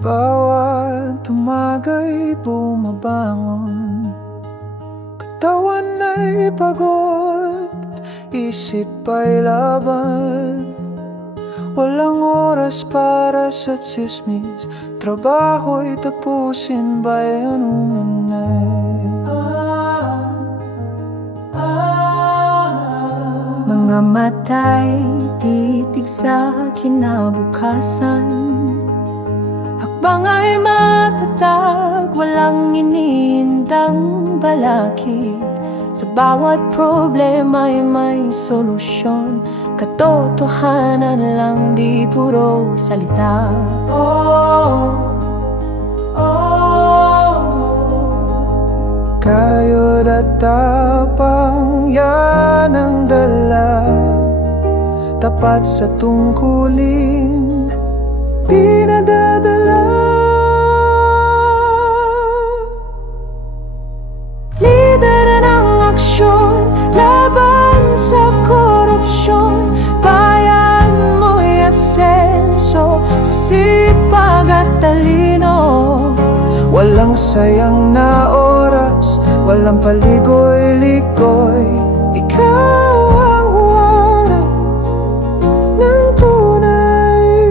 Bawat umaga'y bumabangon, katawan ay pagod, isip ay laban. Walang oras para sa tsismis, trabaho'y tapusin, bayan umanay. Mga mata'y titig sa kinabukasan, hakbang ay matatag, walang iniindang balakid. Sa bawat problema ay may solusyon, katotohanan lang, di puro salita. Kayod at tapang, yan ang dala, tapat sa tungkulin, di nadadala. Lider ng aksyon, laban sa korupsyon, bayan mo'y asenso, sa sipag at talino. Walang sayang na oras, walang paligoy-ligoy, ikaw ang huwarap ng tunay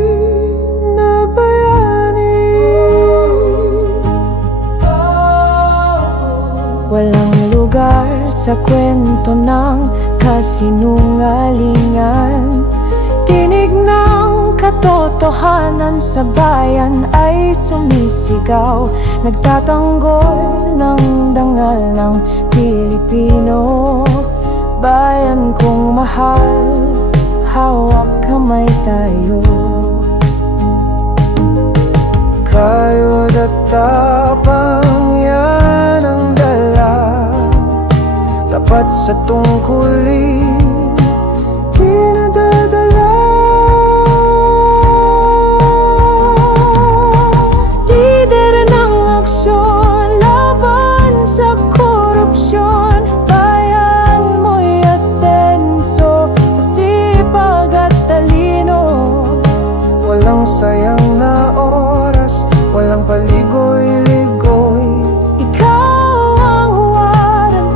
na bayani. Walang lugar sa kwento ng kasinungalingan, tinig ng katotohanan sa bayan ay sumisigaw, nagtatanggol ng dangal ng Pilipino. Bayan kong mahal, hawak kamay tayo. Kayod at tapang, yan ang dala, tapat sa tungkulin, di nadadala. Lider ng aksyon, laban sa korupsyon, bayan mo'y asenso, sa sipag at talino. Walang sayang na oras, walang paligoy-ligoy, ikaw ang huwaran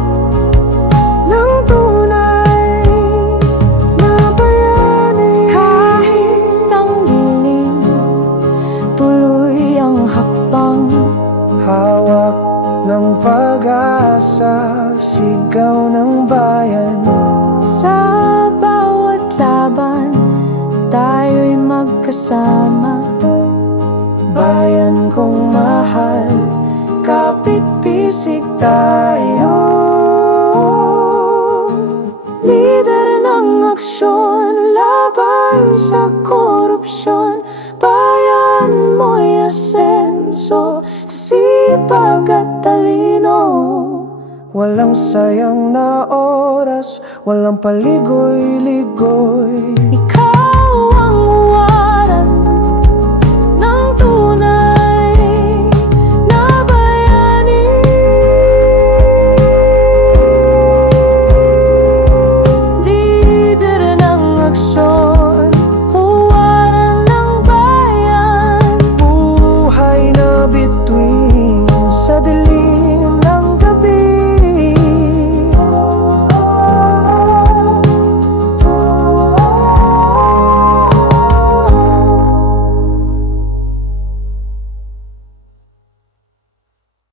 ng tunay na bayani. Kahit ang dilim, tuloy ang hakbang, hawak ng pag-asa, sigaw ng bayan. Sa bawat laban, tayo'y magkasama. Bayan kong mahal, kapit-bisig tayo. Lider ng aksyon, laban sa korupsyon, bayan mo'y asenso, sa sipag at talino. Walang sayang na oras, walang paligoy-ligoy,